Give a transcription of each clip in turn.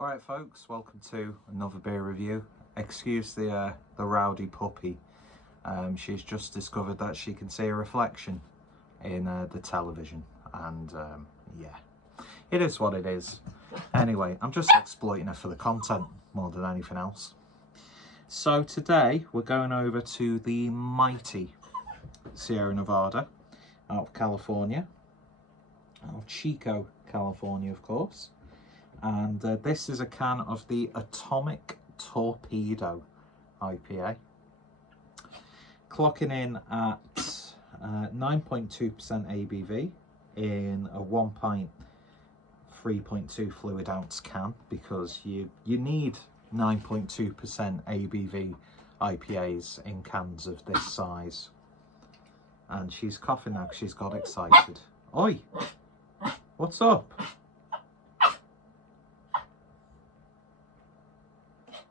Alright folks, welcome to another beer review. Excuse the rowdy puppy. She's just discovered that she can see a reflection in the television, and yeah, it is what it is. Anyway, I'm just exploiting her for the content more than anything else. So today we're going over to the mighty Sierra Nevada out of California, out of Chico, California, of course. And this is a can of the Atomic Torpedo IPA, clocking in at 9.2% ABV in a 1 pint 3.2 fluid ounce can, because you need 9.2% ABV IPAs in cans of this size. And she's coughing now because she's got excited. Oi, what's up?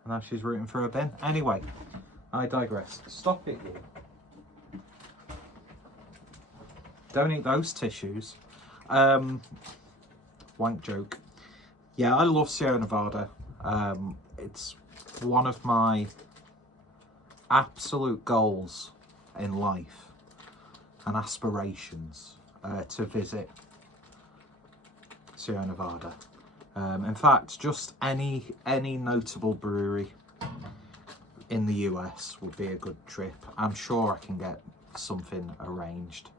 Now she's rooting for a bin. Anyway, I digress. Stop it, you. Don't eat those tissues. Wank joke. Yeah, I love Sierra Nevada. It's one of my absolute goals in life and aspirations to visit Sierra Nevada. In fact, just any notable brewery in the US would be a good trip. I'm sure I can get something arranged.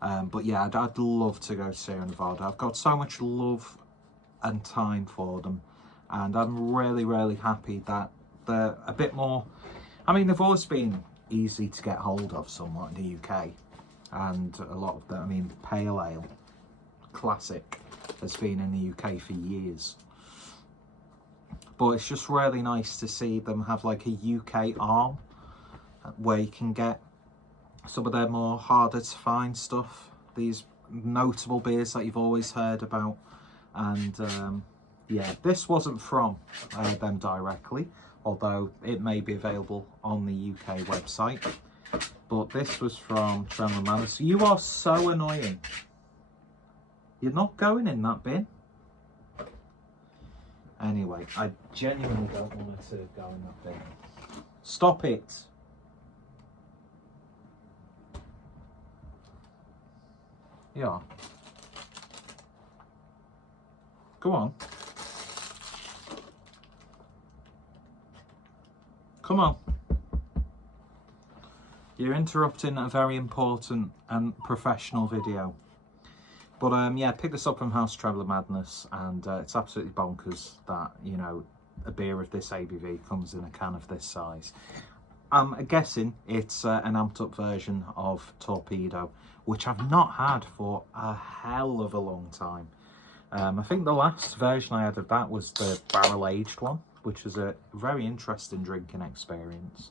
But yeah, I'd love to go to Sierra Nevada. I've got so much love and time for them, and I'm really happy that they're a bit more. I mean, they've always been easy to get hold of somewhat in the UK, and a lot of them, I mean, Pale Ale, classic, has been in the UK for years. But it's just really nice to see them have like a UK arm where you can get some of their more harder to find stuff, these notable beers that you've always heard about. And yeah, this wasn't from them directly, although it may be available on the UK website. But this was from Tremor Manor. You are so annoying. You're not going in that bin. Anyway, I genuinely don't want her to go in that bin. Stop it. Yeah. Go on. Come on. You're interrupting a very important and professional video. But yeah, pick this up from House Traveller Madness, and it's absolutely bonkers that, you know, a beer of this ABV comes in a can of this size. I'm guessing it's an amped up version of Torpedo, which I've not had for a hell of a long time. I think the last version I had of that was the barrel aged one, which is a very interesting drinking experience.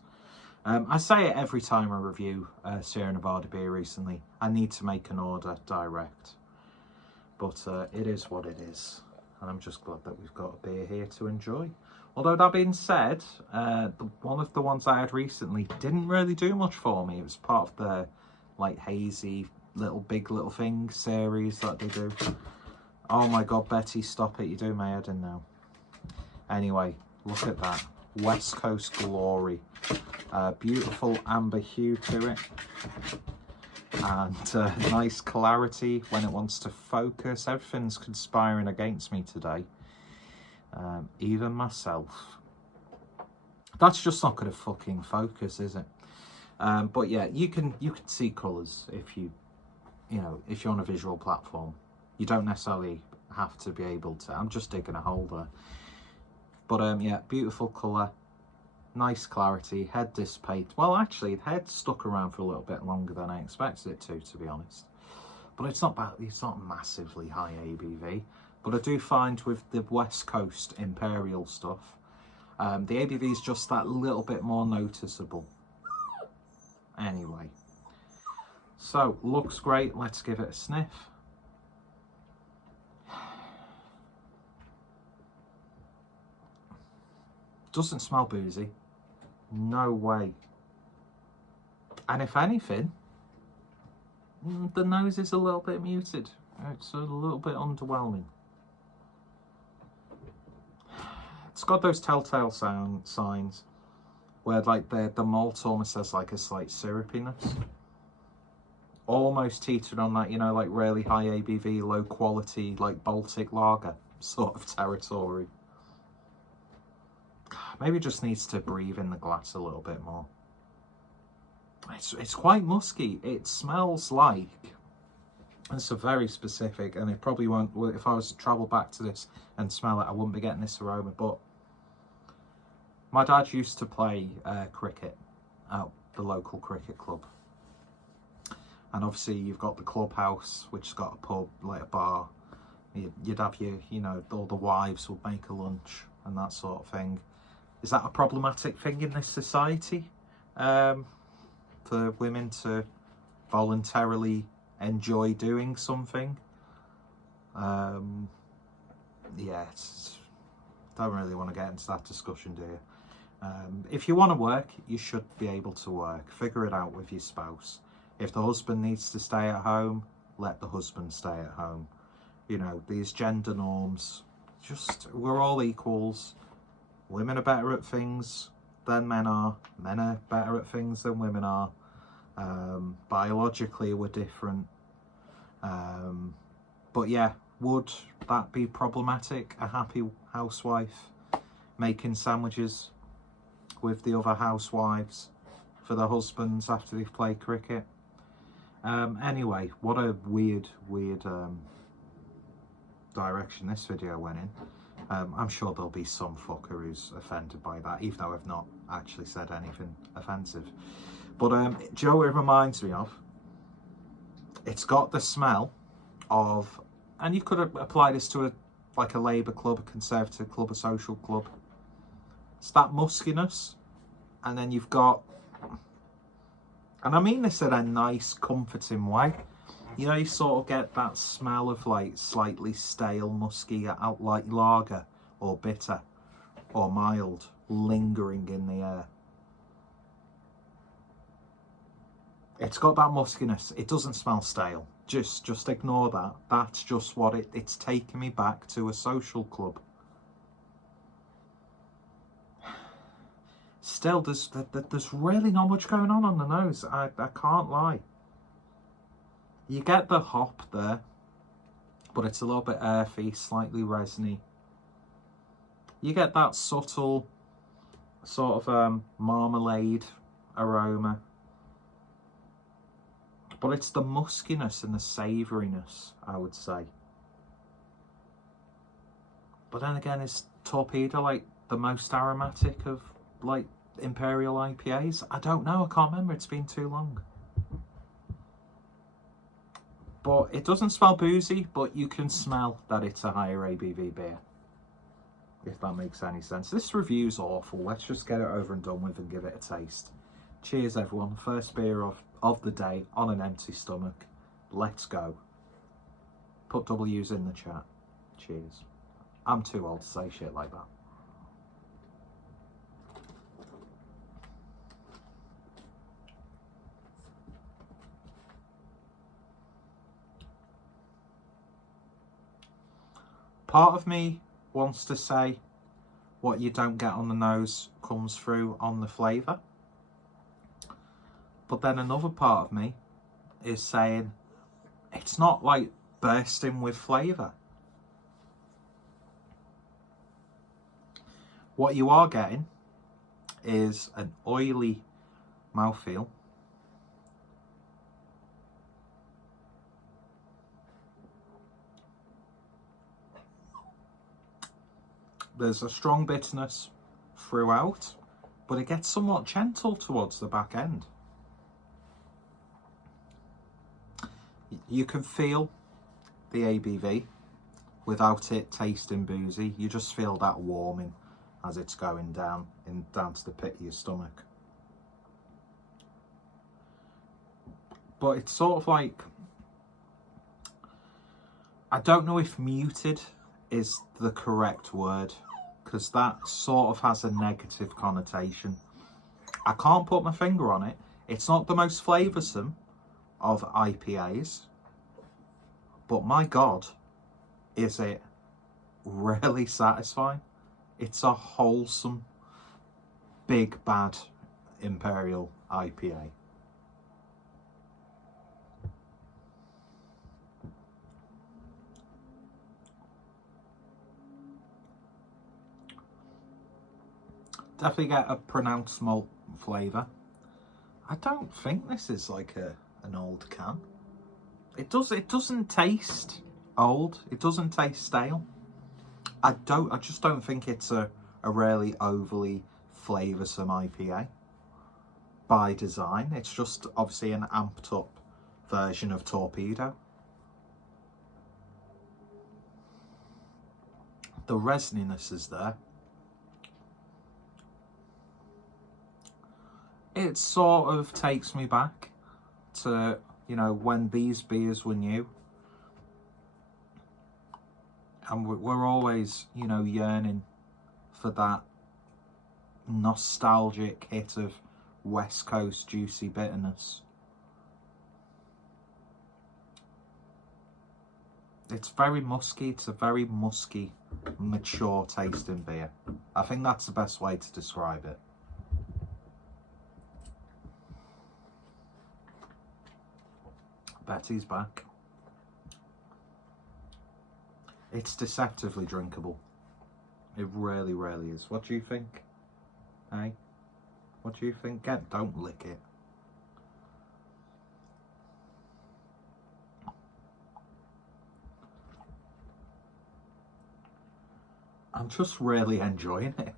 I say it every time I review Sierra Nevada beer recently. I need to make an order direct. But it is what it is, and I'm just glad that we've got a beer here to enjoy. Although that being said, one of the ones I had recently didn't really do much for me. It was part of the like hazy big little thing series that they do. Oh my god, Betty, stop it, you're doing my head in now. Anyway, look at that. West Coast Glory. Beautiful amber hue to it. And nice clarity when it wants to focus. Everything's conspiring against me today, even myself. That's just not going to fucking focus, is it? But yeah, you can see colours if if you're on a visual platform. You don't necessarily have to be able to. I'm just digging a hole there. But yeah, beautiful colour. Nice clarity, head dissipate. Well, actually, the head stuck around for a little bit longer than I expected it to be honest. But it's not bad. It's not massively high ABV. But I do find with the West Coast Imperial stuff, the ABV is just that little bit more noticeable. Anyway, so looks great. Let's give it a sniff. Doesn't smell boozy. No way. And if anything, the nose is a little bit muted. It's a little bit underwhelming. It's got those telltale signs where like the malt almost has like a slight syrupiness. Almost teetered on that, you know, like really high ABV, low quality, like Baltic lager sort of territory. Maybe just needs to breathe in the glass a little bit more. It's quite musky. It smells like, it's a very specific, and it probably won't, if I was to travel back to this and smell it, I wouldn't be getting this aroma, but my dad used to play cricket at the local cricket club. And obviously you've got the clubhouse, which has got a pub, like a bar. You'd have your, you know, all the wives would make a lunch and that sort of thing. Is that a problematic thing in this society? For women to voluntarily enjoy doing something? Yeah, don't really want to get into that discussion, do you? If you want to work, you should be able to work. Figure it out with your spouse. If the husband needs to stay at home, let the husband stay at home. You know, these gender norms, just, we're all equals. Women are better at things than men are. Men are better at things than women are. Biologically, we're different. But yeah, would that be problematic? A happy housewife making sandwiches with the other housewives for the husbands after they've played cricket? Anyway, what a weird direction this video went in. I'm sure there'll be some fucker who's offended by that, even though I've not actually said anything offensive. But do you know what it reminds me of? It's got the smell of, and you could apply this to like a Labour club, a Conservative club, a social club. It's that muskiness, and then you've got, and I mean this in a nice, comforting way. You know, you sort of get that smell of like slightly stale, musky, out like lager or bitter or mild, lingering in the air. It's got that muskiness. It doesn't smell stale. Just ignore that. That's just what it's taking me back to a social club. Still, there's really not much going on the nose. I can't lie. You get the hop there, but it's a little bit earthy, slightly resiny. You get that subtle sort of marmalade aroma. But it's the muskiness and the savouriness, I would say. But then again, is Torpedo like the most aromatic of like Imperial IPAs? I don't know, I can't remember, it's been too long. But it doesn't smell boozy, but you can smell that it's a higher ABV beer, if that makes any sense. This review's awful. Let's just get it over and done with and give it a taste. Cheers, everyone. First beer of the day on an empty stomach. Let's go. Put W's in the chat. Cheers. I'm too old to say shit like that. Part of me wants to say what you don't get on the nose comes through on the flavour. But then another part of me is saying it's not like bursting with flavour. What you are getting is an oily mouthfeel. There's a strong bitterness throughout, but it gets somewhat gentle towards the back end. You can feel the ABV without it tasting boozy. You just feel that warming as it's going down to the pit of your stomach. But it's sort of like, I don't know if muted is the correct word, because that sort of has a negative connotation. I can't put my finger on it. It's not the most flavoursome of IPAs, but my God, is it really satisfying. It's a wholesome, big, bad Imperial IPA. Definitely get a pronounced malt flavour. I don't think this is like an old can. It doesn't taste old. It doesn't taste stale. I just don't think it's a really overly flavoursome IPA by design. It's just obviously an amped up version of Torpedo. The resininess is there. It sort of takes me back to, you know, when these beers were new. And we're always, you know, yearning for that nostalgic hit of West Coast juicy bitterness. It's very musky. It's a very musky, mature tasting beer. I think that's the best way to describe it. Betty's back. It's deceptively drinkable. It really, really is. What do you think? Hey? What do you think? Don't lick it. I'm just really enjoying it.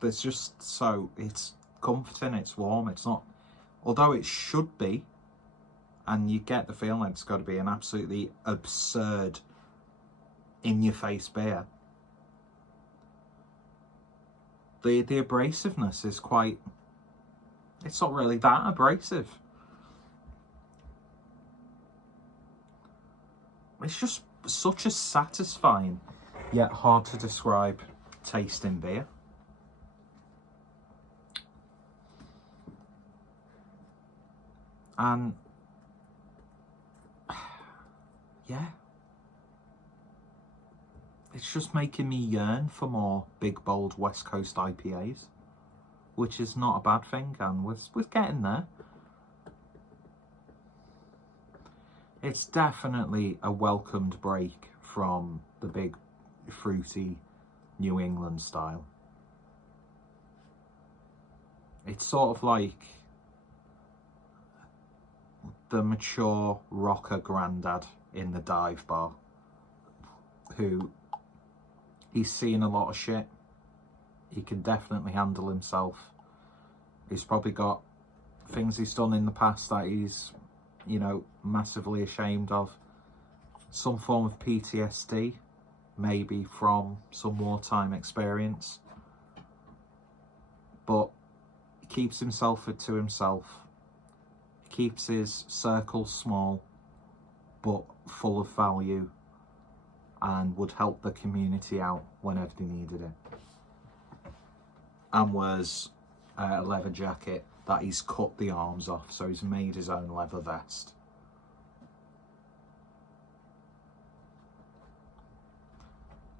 There's just it's comforting, it's warm, it's not, although it should be, and you get the feeling it's got to be an absolutely absurd, in-your-face beer. The abrasiveness is quite, it's not really that abrasive. It's just such a satisfying, yet hard to describe tasting beer. And yeah, it's just making me yearn for more big, bold West Coast IPAs, which is not a bad thing, and we're getting there. It's definitely a welcomed break from the big, fruity New England style. It's sort of like the mature rocker granddad in the dive bar who he's seen a lot of shit. He can definitely handle himself. He's probably got things he's done in the past that he's, you know, massively ashamed of. Some form of PTSD, maybe from some wartime experience. But he keeps himself to himself. Keeps his circle small, but full of value, and would help the community out whenever they needed it. And wears a leather jacket that he's cut the arms off, so he's made his own leather vest.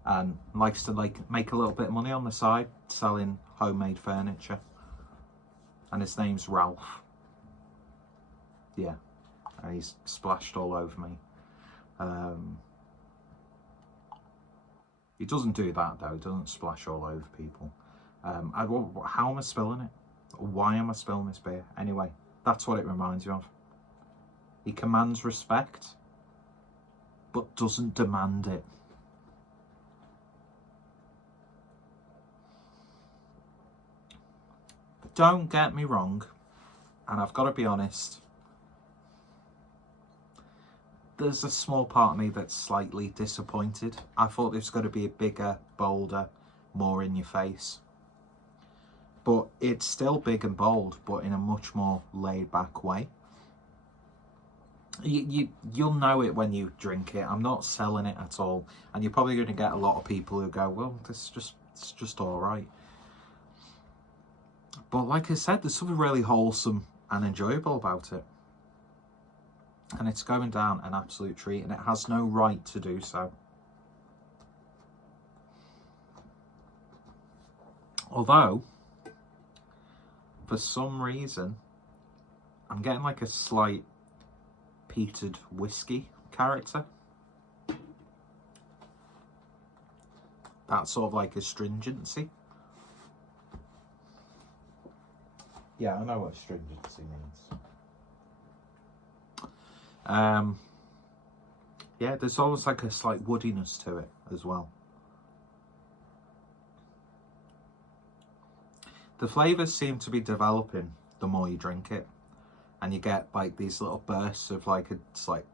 And likes to make a little bit of money on the side selling homemade furniture. And his name's Ralph. Yeah, and he's splashed all over me. He doesn't do that though. He doesn't splash all over people. How am I spilling it? Why am I spilling this beer? Anyway, that's what it reminds you of. He commands respect, but doesn't demand it. Don't get me wrong, and I've got to be honest, there's a small part of me that's slightly disappointed. I thought this was going to be a bigger, bolder, more in your face. But it's still big and bold, but in a much more laid back way. You'll know it when you drink it. I'm not selling it at all. And you're probably going to get a lot of people who go, well, it's just all right. But like I said, there's something really wholesome and enjoyable about it. And it's going down an absolute treat, and it has no right to do so. Although, for some reason, I'm getting like a slight peated whiskey character. That's sort of like astringency. Yeah, I know what astringency means. Yeah, there's almost like a slight woodiness to it as well. The flavours seem to be developing the more you drink it, and you get like these little bursts of like it's like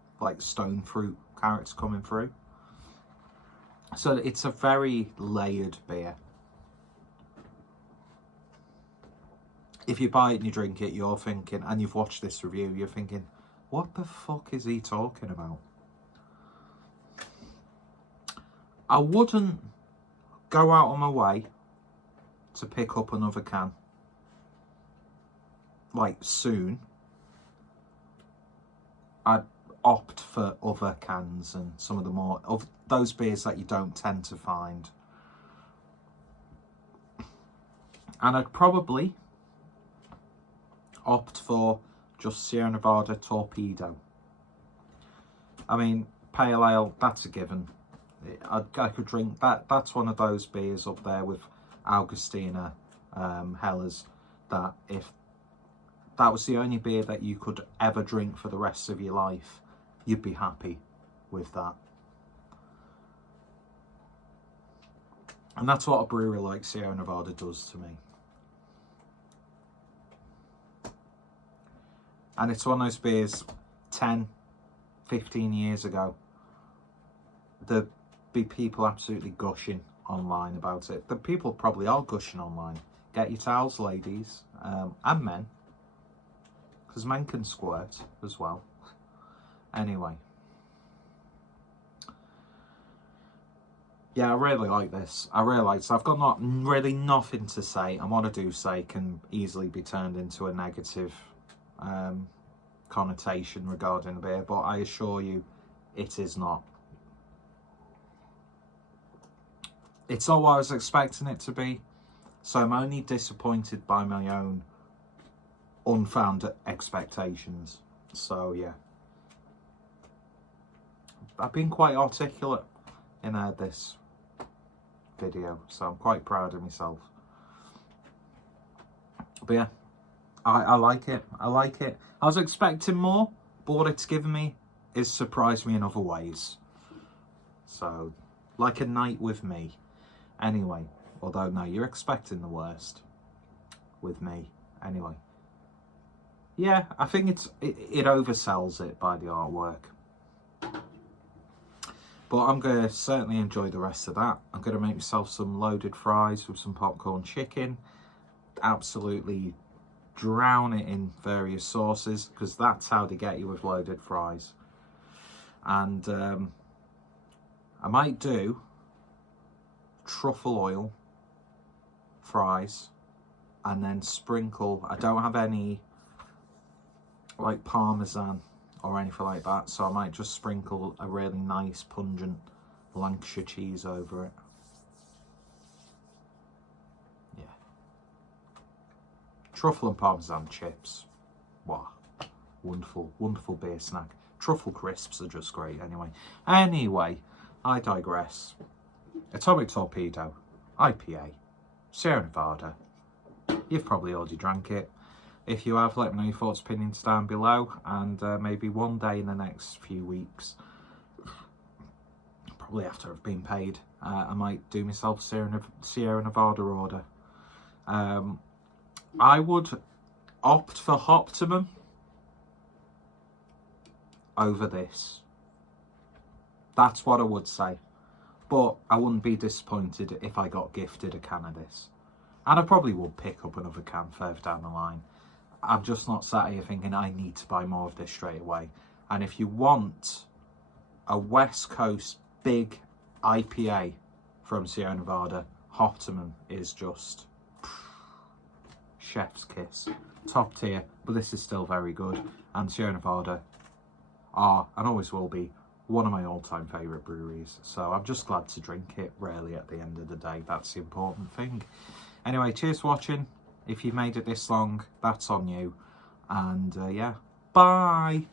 stone fruit character coming through. So it's a very layered beer. If you buy it and you drink it, you're thinking, and you've watched this review, you're thinking, what the fuck is he talking about? I wouldn't go out on my way to pick up another can, like, soon. I'd opt for other cans and some of the more of those beers that you don't tend to find. And I'd probably opt for just Sierra Nevada Torpedo. I mean, pale ale, that's a given. I could drink that. That's one of those beers up there with Augustina, Hellers, that if that was the only beer that you could ever drink for the rest of your life, you'd be happy with that. And that's what a brewery like Sierra Nevada does to me. And it's one of those beers 10, 15 years ago, there'd be people absolutely gushing online about it. The people probably are gushing online. Get your towels, ladies, and men, because men can squirt as well. Anyway. Yeah, I really like this. I really like this. I've got really nothing to say, and what I do say can easily be turned into a negative connotation regarding the beer, but I assure you it is not. It's not what I was expecting it to be, so I'm only disappointed by my own unfounded expectations. So yeah, I've been quite articulate in this video, so I'm quite proud of myself. But yeah, I like it. I like it. I was expecting more, but what it's given me is surprised me in other ways. So, like a night with me. Anyway, although no, you're expecting the worst with me. Anyway. Yeah, I think it oversells it by the artwork. But I'm going to certainly enjoy the rest of that. I'm going to make myself some loaded fries with some popcorn chicken. Absolutely drown it in various sauces, because that's how they get you with loaded fries. And I might do truffle oil fries and then sprinkle, I don't have any like parmesan or anything like that, so I might just sprinkle a really nice pungent Lancashire cheese over it. Yeah, truffle and parmesan chips, wow, wonderful, wonderful beer snack. Truffle crisps are just great anyway. Anyway, I digress. Atomic Torpedo, IPA, Sierra Nevada. You've probably already drank it. If you have, let me know your thoughts, opinions down below, and maybe one day in the next few weeks, probably after I've been paid, I might do myself a Sierra Nevada order. I would opt for Optimum over this. That's what I would say. But I wouldn't be disappointed if I got gifted a can of this. And I probably would pick up another can further down the line. I'm just not sat here thinking I need to buy more of this straight away. And if you want a West Coast big IPA from Sierra Nevada, Optimum is just chef's kiss. Top tier, but this is still very good. And Sierra Nevada are, and always will be, one of my all-time favourite breweries. So I'm just glad to drink it, really, at the end of the day. That's the important thing. Anyway, cheers for watching. If you've made it this long, that's on you. And yeah, bye.